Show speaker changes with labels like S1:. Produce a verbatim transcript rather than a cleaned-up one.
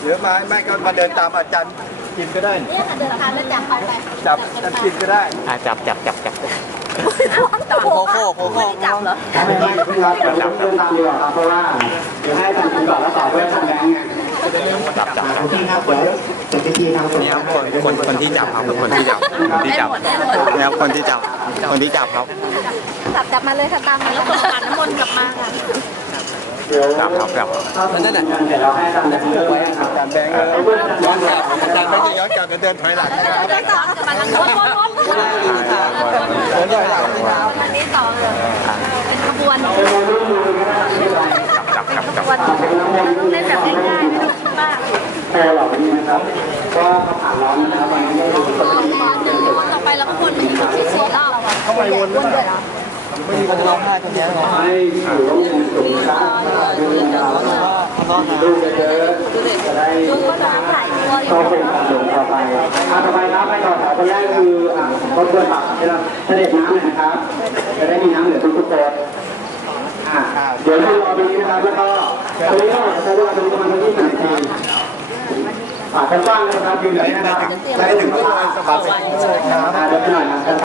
S1: หรือไม่ไม่ก็มาเดินตามอาจารย์กินก็ได้
S2: เนี่ยค่ะเดินทางแล้วจับเข้าไป
S1: จับจับกินก็ได้
S3: อ่าจับจับจับจับ
S2: โคโค่โคโค่จับเหรอ
S4: ไม่ได้ครับจับจับเดินตามดีกว่าครับเพราะว่าเดี๋ยวให้อาจารย์กินก่อนแล้วต่อด้วยทำแบงค์ไง
S3: จับจับ
S4: ที่ครับเดี๋ยวจะพิธีทาง
S3: นี่ครับคนคนคนที่จับครับคนที่จับคนที่จับนี่ครับคนที่จับคนที่จับครับ
S2: จับจับมาเลยค่ะตามมาแล้วส่งผ่านน้ำมนต์กลับมาค่ะ
S3: จับครับจับ
S4: นั่นแหละเดี๋ยวเราให้อาจารย์แบงค์เลือกไว้ครับ
S1: อาจารย์แบงค์ย้อนกลับอาจารย์ไม่ได้ย้อนกลับเดินถอยหลังนะครับ
S2: เดินต่อกับมันวนวนวน
S1: เดินถอยหลัง
S2: วันนี้ต่อเลยเป็นขบวน
S3: จับจับจับ
S2: ขบวนเล่นแบบง่ายๆไม่ต้องคิดมาก
S4: โตเหล่านี้นะครับก็ผ่านร้อนนะครับวันนี้ได้ดูคนดี
S2: เดินวนต่อไปแล้วก็วนมาอีกสี่รอบ
S1: เข้าไปวนด้วยเหรอไม่มีคนร้องไห้คนนี้หรอ
S4: ให้อยู่ร่มเย็นสุขครับดูดาวดูเยอะๆจะได้โตเป็นการหลงต่อไปต่อไปครับไปต่อแถวคนแรกคือรถเรือตักเสด็จน้ำนะครับจะได้มีน้ำเหลือทุกๆคนเดี๋ยวเรารอตรงนี้นะครับแล้วก็ตรงนี้ก็ใช้เวลาตรงนี้ประมาณยี่สิบนาทีฝากกันบ้างนะครับยืนไหนนะครับได้ถึงประมาณสบายๆเดี๋ยวไปหน่อยนะ